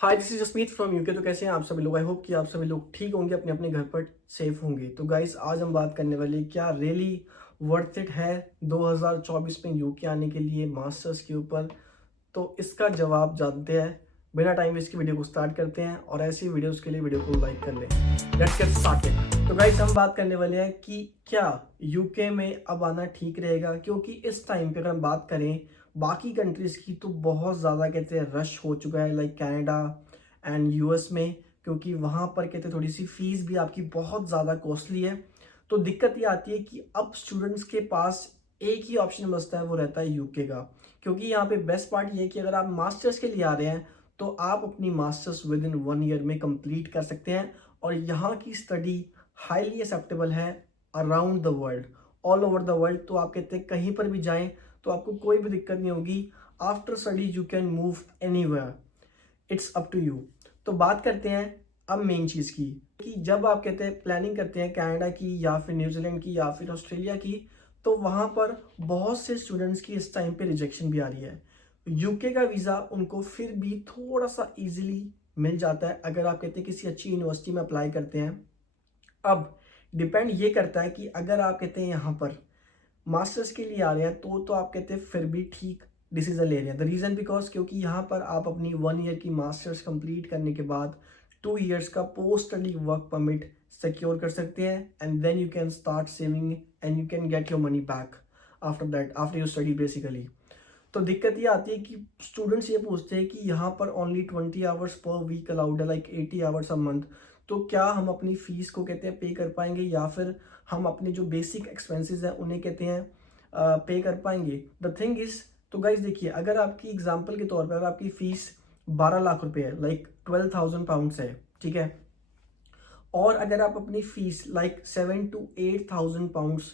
Hi, this is Jasmeet from UK. तो कैसे हैं आप सभी लोग? आई होप कि आप सभी लोग ठीक होंगे, अपने अपने घर पर सेफ होंगे। तो गाइस, आज हम बात करने वाले क्या रियली वर्थ इट है 2024 में यूके आने के लिए मास्टर्स के ऊपर। तो इसका जवाब जानते हैं। बिना टाइम वेस्ट की वीडियो को स्टार्ट करते हैं और ऐसी वीडियोस के लिए वीडियो को लाइक कर लें। Let's get started. तो गाइस, हम बात करने वाले हैं कि क्या यूके में अब आना ठीक रहेगा, क्योंकि इस टाइम पे अगर हम बात करें बाकी कंट्रीज की तो बहुत ज़्यादा कहते हैं रश हो चुका है, लाइक कनाडा एंड यूएस में। क्योंकि वहाँ पर कहते हैं थोड़ी सी फीस भी आपकी बहुत ज़्यादा कॉस्टली है। तो दिक्कत ये आती है कि अब स्टूडेंट्स के पास एक ही ऑप्शन बचता है, वो रहता है यूके का। क्योंकि यहाँ पे बेस्ट पार्ट ये है कि अगर आप मास्टर्स के लिए आ रहे हैं तो आप अपनी मास्टर्स विद इन 1 ईयर में कंप्लीट कर सकते हैं। और यहाँ की स्टडी हाईली एक्सेप्टेबल है around the world, all over the world. तो आप कहते हैं कहीं पर भी जाएं तो आपको कोई भी दिक्कत नहीं होगी। After study you can move anywhere, it's up to you. तो बात करते हैं अब मेन चीज़ की, कि जब आप कहते हैं प्लानिंग करते हैं कनाडा की या फिर न्यूजीलैंड की या फिर ऑस्ट्रेलिया की, तो वहाँ पर बहुत से स्टूडेंट्स की इस टाइम पे रिजेक्शन भी आ रही है। यूके का वीज़ा उनको फिर भी थोड़ा सा इजीली मिल जाता है अगर आप कहते हैं किसी अच्छी यूनिवर्सिटी में अप्लाई करते हैं। अब डिपेंड ये करता है कि अगर आप कहते हैं यहाँ पर मास्टर्स के लिए आ रहे हैं तो आप कहते हैं फिर भी ठीक डिसीजन ले रहे हैं। द रीज़न बिकॉज क्योंकि यहाँ पर आप अपनी 1 ईयर की मास्टर्स कंप्लीट करने के बाद 2 ईयर्स का post study work permit secure कर सकते हैं, and then you can start saving and you can get your money back after that, after you study basically. तो दिक्कत ये आती है कि स्टूडेंट्स ये पूछते हैं कि यहाँ पर only 20 hours per week allowed है, लाइक 80 आवर्स अ मंथ। तो क्या हम अपनी फीस को कहते हैं पे कर पाएंगे, या फिर हम अपने जो बेसिक एक्सपेंसेस हैं उन्हें कहते हैं पे कर पाएंगे? द थिंग इज, तो गाइज देखिए, अगर आपकी एग्जाम्पल के तौर पर अगर आपकी फीस 12 लाख रुपए है, लाइक 12,000 पाउंड्स है, ठीक है। और अगर आप अपनी fees like 7 to 8 thousand pounds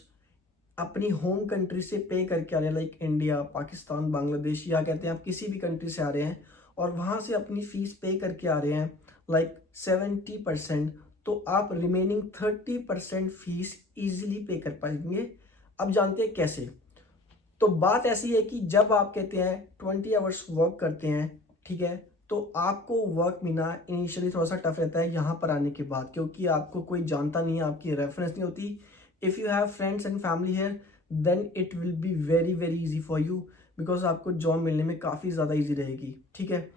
अपनी होम कंट्री से पे करके आ रहे हैं, लाइक इंडिया, पाकिस्तान, बांग्लादेश, या कहते हैं आप किसी भी कंट्री से आ रहे हैं और वहाँ से अपनी फीस पे करके आ रहे हैं लाइक 70%, तो आप रिमेनिंग 30% फीस इजीली पे कर पाएंगे। अब जानते हैं कैसे। तो बात ऐसी है कि जब आप कहते हैं 20 आवर्स वर्क करते हैं, ठीक है, तो आपको वर्क मिलना इनिशियली थोड़ा सा टफ रहता है यहाँ पर आने के बाद, क्योंकि आपको कोई जानता नहीं है, आपकी रेफरेंस नहीं होती। If you have friends and family here then it will be very very easy for you, because आपको जॉब मिलने में काफ़ी ज़्यादा ईजी रहेगी, ठीक है।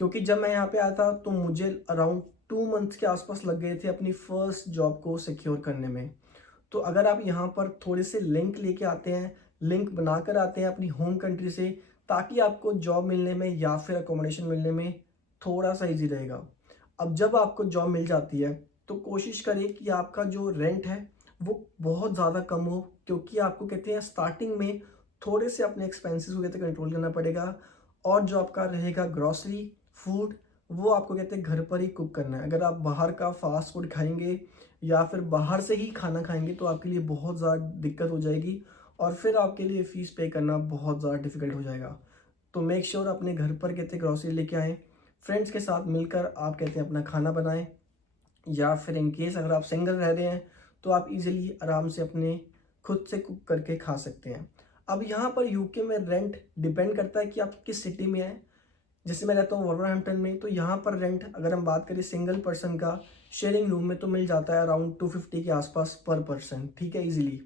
क्योंकि जब मैं यहाँ पे आया था तो मुझे अराउंड 2 मंथ्स के आसपास लग गए थे अपनी फर्स्ट जॉब को सिक्योर करने में। तो अगर आप यहाँ पर थोड़े से लिंक लेके आते हैं, लिंक बनाकर आते हैं अपनी होम कंट्री से, ताकि आपको जॉब मिलने में या फिर अकोमोडेशन मिलने में थोड़ा सा इजी रहेगा। अब जब आपको जॉब मिल जाती है तो कोशिश करें कि आपका जो रेंट है वो बहुत ज़्यादा कम हो, क्योंकि आपको कहते हैं स्टार्टिंग में थोड़े से अपने एक्सपेंसेस को कहते हैं कंट्रोल करना पड़ेगा। और जो आपका रहेगा ग्रॉसरी फूड, वो आपको कहते हैं घर पर ही कुक करना है। अगर आप बाहर का फास्ट फूड खाएंगे या फिर बाहर से ही खाना खाएंगे तो आपके लिए बहुत ज़्यादा दिक्कत हो जाएगी, और फिर आपके लिए फ़ीस पे करना बहुत ज़्यादा डिफिकल्ट हो जाएगा। तो मेक श्योर अपने घर पर कहते हैं ग्रॉसरी लेके आएँ, फ्रेंड्स के साथ मिलकर आप कहते हैं अपना खाना बनाएं, या फिर इन केस अगर आप सिंगल रह रहे हैं तो आप इजीली आराम से अपने खुद से कुक करके खा सकते हैं। अब यहाँ पर यूके में रेंट डिपेंड करता है कि आप किस सिटी में हैं। जैसे मैं रहता हूँ वॉल्वरहैम्पटन में, तो यहाँ पर रेंट अगर हम बात करें सिंगल पर्सन का शेयरिंग रूम में तो मिल जाता है अराउंड 250 के आसपास पर पर्सन, ठीक है, इजीली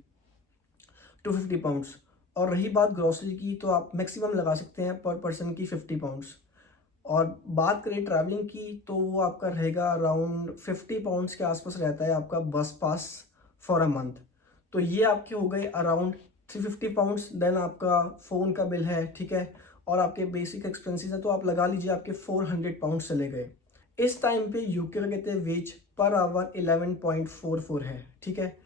250 पाउंड्स। और रही बात ग्रोसरी की तो आप मैक्सिमम लगा सकते हैं पर पर्सन की 50 पाउंड्स। और बात करें ट्रैवलिंग की तो वो आपका रहेगा अराउंड 50 पाउंड्स के आसपास रहता है आपका बस पास फॉर अ मंथ। तो ये आपके हो गए अराउंड 350 पाउंड्स। देन आपका फ़ोन का बिल है, ठीक है, और आपके बेसिक एक्सपेंसेस है, तो आप लगा लीजिए आपके 400 पाउंड चले गए। इस टाइम पे यूके का कहते हैं वेज पर आवर 11.44 है, ठीक है।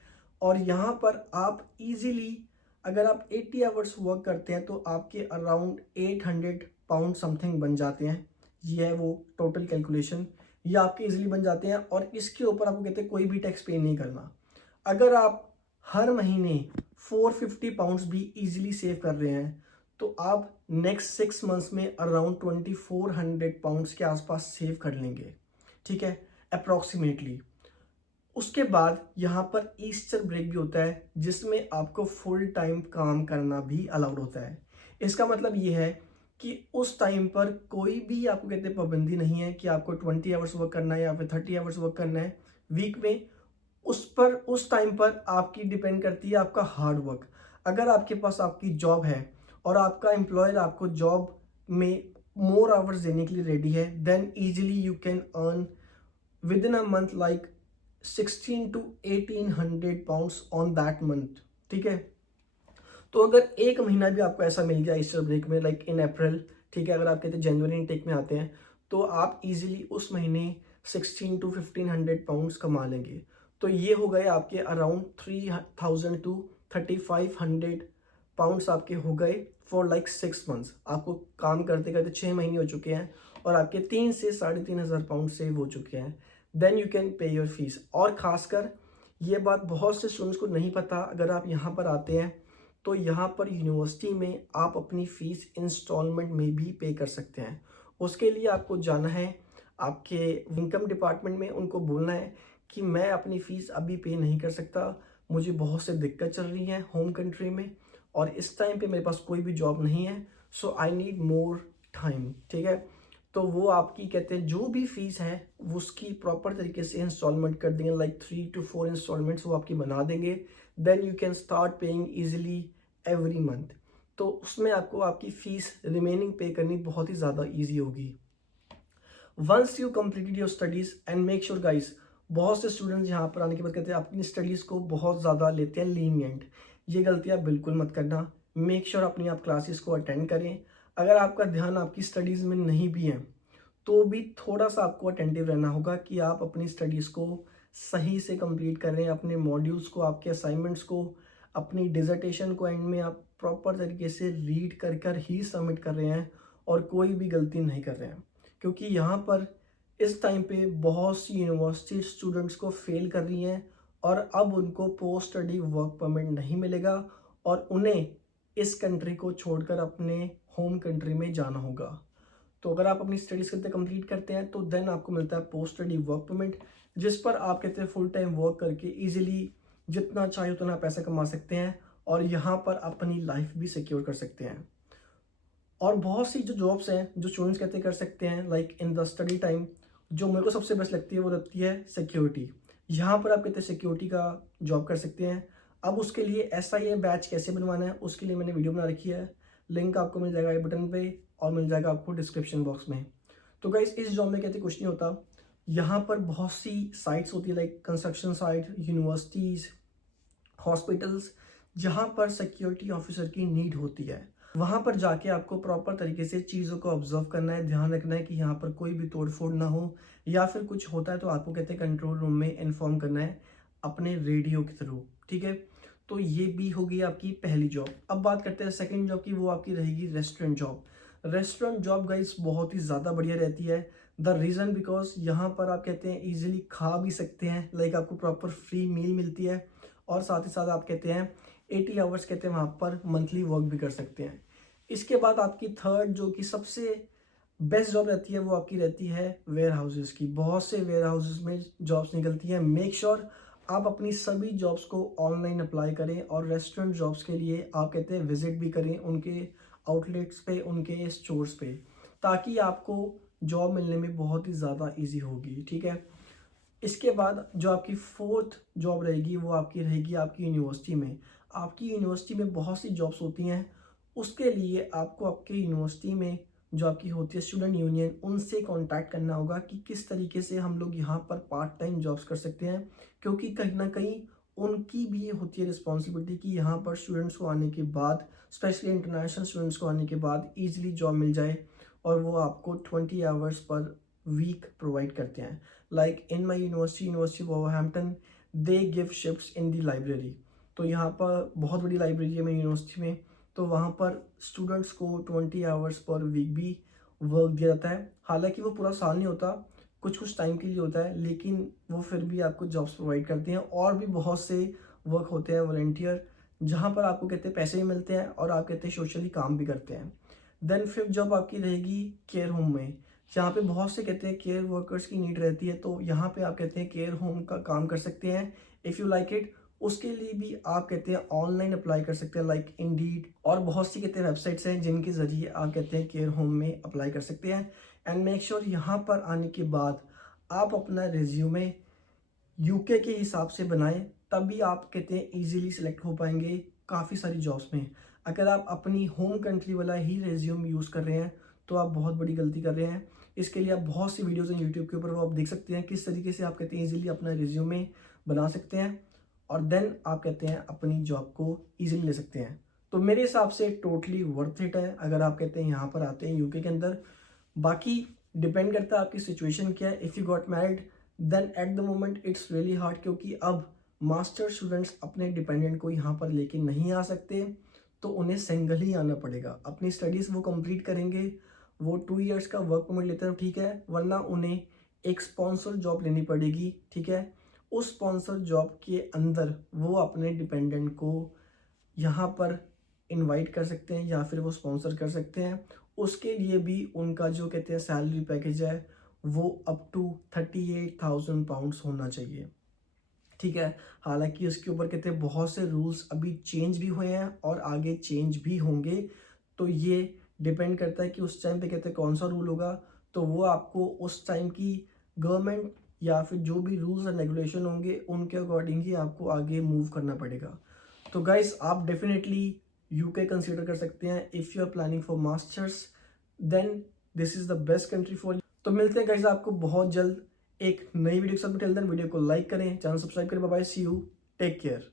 और यहाँ पर आप इजीली अगर आप 80 आवर्स वर्क करते हैं तो आपके अराउंड 800 पाउंड समथिंग बन जाते हैं। ये है वो टोटल कैलकुलेशन, ये आपके इजीली बन जाते हैं। और इसके ऊपर आपको कहते हैं कोई भी टैक्स पे नहीं करना। अगर आप हर महीने 450 पाउंड्स भी इजीली सेव कर रहे हैं तो आप नेक्स्ट 6 मंथ्स में अराउंड 2400 पाउंड्स के आसपास सेव कर लेंगे, ठीक है, अप्रॉक्सीमेटली। उसके बाद यहाँ पर ईस्टर ब्रेक भी होता है जिसमें आपको फुल टाइम काम करना भी अलाउड होता है। इसका मतलब ये है कि उस टाइम पर कोई भी आपको कहते हैं पाबंदी नहीं है कि आपको 20 आवर्स वर्क करना है या फिर 30 आवर्स वर्क करना है वीक में। उस पर उस टाइम पर आपकी डिपेंड करती है आपका हार्ड वर्क। अगर आपके पास आपकी जॉब है और आपका एम्प्लॉयर आपको जॉब में मोर आवर्स देने के लिए रेडी है, then easily you can earn within a month like 16 to 1800 pounds on that month. ठीक है, तो अगर एक महीना भी आपको ऐसा मिल गया ईस्टर ब्रेक में लाइक इन अप्रैल, ठीक है, अगर आप कहते हैं जनवरी इनटेक में आते हैं तो आप इजीली उस महीने 16 to 1500 पाउंड्स कमा लेंगे। तो ये हो गए आपके अराउंड 3000 to 3500 पाउंड्स आपके हो गए फॉर लाइक 6 मंथ्स। आपको काम करते करते 6 महीने हो चुके हैं और आपके 3 से 3500 पाउंड सेव हो चुके हैं। Then you can pay your fees. और खासकर ये बात बहुत से स्टूडेंट्स को नहीं पता, अगर आप यहाँ पर आते हैं तो यहाँ पर यूनिवर्सिटी में आप अपनी फ़ीस इंस्टॉलमेंट में भी पे कर सकते हैं। उसके लिए आपको जाना है आपके इनकम डिपार्टमेंट में, उनको बोलना है कि मैं अपनी फ़ीस अभी पे नहीं कर सकता, मुझे बहुत से दिक्कत चल रही है होम कंट्री में और इस टाइम पे मेरे पास कोई भी जॉब नहीं है, सो आई नीड मोर टाइम। ठीक है, तो वो आपकी कहते हैं जो भी फीस है वो उसकी प्रॉपर तरीके से इंस्टॉलमेंट कर देंगे, लाइक 3 to 4 इंस्टॉलमेंट्स वो आपकी बना देंगे। Then you can start paying easily every month. तो उसमें आपको आपकी फीस रिमेनिंग पे करनी बहुत ही ज़्यादा ईजी होगी। Once you completed your studies and make sure guys, बहुत से स्टूडेंट्स यहाँ पर आने के बाद कहते हैं अपनी स्टडीज़ को बहुत ज़्यादा लेते हैं लीनियंट। ये गलतियाँ बिल्कुल मत करना। मेक श्योर अपनी आप क्लासेस को अटेंड करें। अगर आपका ध्यान आपकी स्टडीज़ में नहीं भी है तो भी थोड़ा सा आपको अटेंटिव रहना होगा कि आप अपनी स्टडीज़ को सही से कंप्लीट कर रहे हैं, अपने मॉड्यूल्स को, आपके असाइनमेंट्स को, अपनी डिसर्टेशन को एंड में आप प्रॉपर तरीके से रीड कर कर ही सबमिट कर रहे हैं और कोई भी गलती नहीं कर रहे हैं। क्योंकि यहाँ पर इस टाइम पे बहुत सी यूनिवर्सिटी स्टूडेंट्स को फेल कर रही हैं और अब उनको पोस्ट स्टडी वर्क परमिट नहीं मिलेगा और उन्हें इस कंट्री को छोड़कर अपने होम कंट्री में जाना होगा। तो अगर आप अपनी स्टडीज़ करते कंप्लीट करते हैं तो देन आपको मिलता है पोस्ट स्टडी वर्क परमिट, जिस पर आप कहते हैं फुल टाइम वर्क करके इजीली जितना चाहिए उतना पैसा कमा सकते हैं और यहाँ पर अपनी लाइफ भी सिक्योर कर सकते हैं। और बहुत सी जो जॉब्स हैं जो स्टूडेंट्स कहते कर सकते हैं like in the study time, जो मेरे को सबसे बेस्ट लगती है वो लगती है सिक्योरिटी। यहाँ पर आप कहते हैं सिक्योरिटी का जॉब कर सकते हैं। अब उसके लिए SIA बैच कैसे बनवाना है उसके लिए मैंने वीडियो बना रखी है, लिंक आपको मिल जाएगा आई बटन पे और मिल जाएगा आपको डिस्क्रिप्शन बॉक्स में। तो गाइस इस जॉब में कहते कुछ नहीं होता, यहाँ पर बहुत सी साइट्स होती है like construction site, universities, hospitals, जहाँ पर सिक्योरिटी ऑफिसर की नीड होती है। वहाँ पर जाके आपको प्रॉपर तरीके से चीज़ों को ऑब्जर्व करना है, ध्यान रखना है कि यहाँ पर कोई भी तोड़ फोड़ ना हो, या फिर कुछ होता है तो आपको कहते हैं कंट्रोल रूम में इन्फॉर्म करना है अपने रेडियो के थ्रू। ठीक है, तो ये भी होगी आपकी पहली जॉब। अब बात करते हैं सेकंड जॉब की, वो आपकी रहेगी restaurant job. Restaurant job guys बहुत ही ज़्यादा बढ़िया रहती है। द रीज़न बिकॉज यहाँ पर आप कहते हैं ईजिली खा भी सकते हैं, लाइक आपको प्रॉपर फ्री मील मिलती है और साथ ही साथ आप कहते हैं 80 आवर्स कहते हैं वहाँ पर मंथली वर्क भी कर सकते हैं। इसके बाद आपकी थर्ड जो कि सबसे बेस्ट जॉब रहती है वो आपकी रहती है वेयर हाउसेज़ की। बहुत से वेयर हाउसेज़ में जॉब्स निकलती हैं। मेक श्योर आप अपनी सभी जॉब्स को ऑनलाइन अप्लाई करें और रेस्टोरेंट जॉब्स के लिए आप कहते हैं विजिट भी करें उनके आउटलेट्स पे, उनके स्टोर्स पे, ताकि आपको जॉब मिलने में बहुत ही ज़्यादा ईजी होगी। ठीक है, इसके बाद जो आपकी फोर्थ जॉब रहेगी वो आपकी रहेगी आपकी यूनिवर्सिटी में। आपकी यूनिवर्सिटी में बहुत सी जॉब्स होती हैं, उसके लिए आपको आपके यूनिवर्सिटी में जो आपकी होती है स्टूडेंट यूनियन, उनसे कांटेक्ट करना होगा कि किस तरीके से हम लोग यहाँ पर पार्ट टाइम जॉब्स कर सकते हैं, क्योंकि कहीं ना कहीं उनकी भी ये होती है रिस्पॉन्सिबिलिटी कि यहाँ पर स्टूडेंट्स को आने के बाद, स्पेशली इंटरनेशनल स्टूडेंट्स को आने के बाद ईजिली जॉब मिल जाए और वो आपको 20 आवर्स पर वीक प्रोवाइड करते हैं। Like in my university Wolverhampton, they give shifts in the library. तो यहाँ पर बहुत बड़ी लाइब्रेरी है मेरी यूनिवर्सिटी में, तो वहाँ पर स्टूडेंट्स को 20 आवर्स पर वीक भी वर्क दिया जाता है। हालांकि वो पूरा साल नहीं होता, कुछ कुछ टाइम के लिए होता है, लेकिन वो फिर भी आपको जॉब्स प्रोवाइड करते हैं। और भी बहुत से वर्क होते हैं वॉलंटियर, जहाँ पर आपको कहते हैं पैसे भी मिलते हैं और आप कहते हैं सोशली काम भी करते हैं। देन फिफ्थ जॉब आपकी रहेगी केयर होम में, जहाँ पे बहुत से कहते हैं केयर वर्कर्स की नीड रहती है, तो यहाँ पे आप कहते हैं केयर होम का काम कर सकते हैं इफ़ यू लाइक इट। उसके लिए भी आप कहते हैं ऑनलाइन अप्लाई कर सकते हैं, लाइक इंडीड और बहुत सी कहते हैं वेबसाइट्स हैं जिनके ज़रिए आप कहते हैं केयर होम में अप्लाई कर सकते हैं। एंड मेक श्योर यहाँ पर आने के बाद आप अपना रिज्यूमे यूके के हिसाब से बनाएं, तभी आप कहते हैं इजीली सिलेक्ट हो पाएंगे काफ़ी सारी जॉब्स में। अगर आप अपनी होम कंट्री वाला ही रिज्यूम यूज़ कर रहे हैं तो आप बहुत बड़ी गलती कर रहे हैं। इसके लिए आप बहुत सी वीडियोस हैं यूट्यूब के ऊपर, वो आप देख सकते हैं किस तरीके से आप कहते हैं इजीली अपना रिज्यूमे बना सकते हैं और देन आप कहते हैं अपनी जॉब को ईजिली ले सकते हैं। तो मेरे हिसाब से टोटली वर्थ इट है अगर आप कहते हैं यहाँ पर आते हैं यूके के अंदर। बाकी डिपेंड करता है आपकी सिचुएशन क्या है। If you got married then at the moment it's really hard, क्योंकि अब मास्टर स्टूडेंट्स अपने डिपेंडेंट को यहाँ पर लेके नहीं आ सकते, तो उन्हें सिंगल ही आना पड़ेगा। अपनी स्टडीज़ वो कंप्लीट करेंगे, वो 2 इयर्स का वर्क परमिट लेते हैं ठीक है, वरना उन्हें एक स्पॉन्सर जॉब लेनी पड़ेगी ठीक है। उस स्पॉन्सर जॉब के अंदर वो अपने डिपेंडेंट को यहाँ पर इनवाइट कर सकते हैं या फिर वो स्पॉन्सर कर सकते हैं। उसके लिए भी उनका जो कहते हैं सैलरी पैकेज है वो अप टू 38,000 पाउंड्स होना चाहिए ठीक है। हालांकि उसके ऊपर कहते हैं बहुत से रूल्स अभी चेंज भी हुए हैं और आगे चेंज भी होंगे, तो ये डिपेंड करता है कि उस टाइम पे कहते हैं कौन सा रूल होगा। तो वो आपको उस टाइम की गवर्नमेंट या फिर जो भी रूल्स एंड रेगुलेशन होंगे उनके अकॉर्डिंग ही आपको आगे मूव करना पड़ेगा। तो गाइस आप डेफिनेटली यूके कंसीडर कर सकते हैं if you are planning for masters, then this is the best country for you. तो मिलते हैं गाइस आपको बहुत जल्द एक नई वीडियो के साथ। टिल देन वीडियो को लाइक करें, चैनल सब्सक्राइब करें। Bye bye, see you, take care.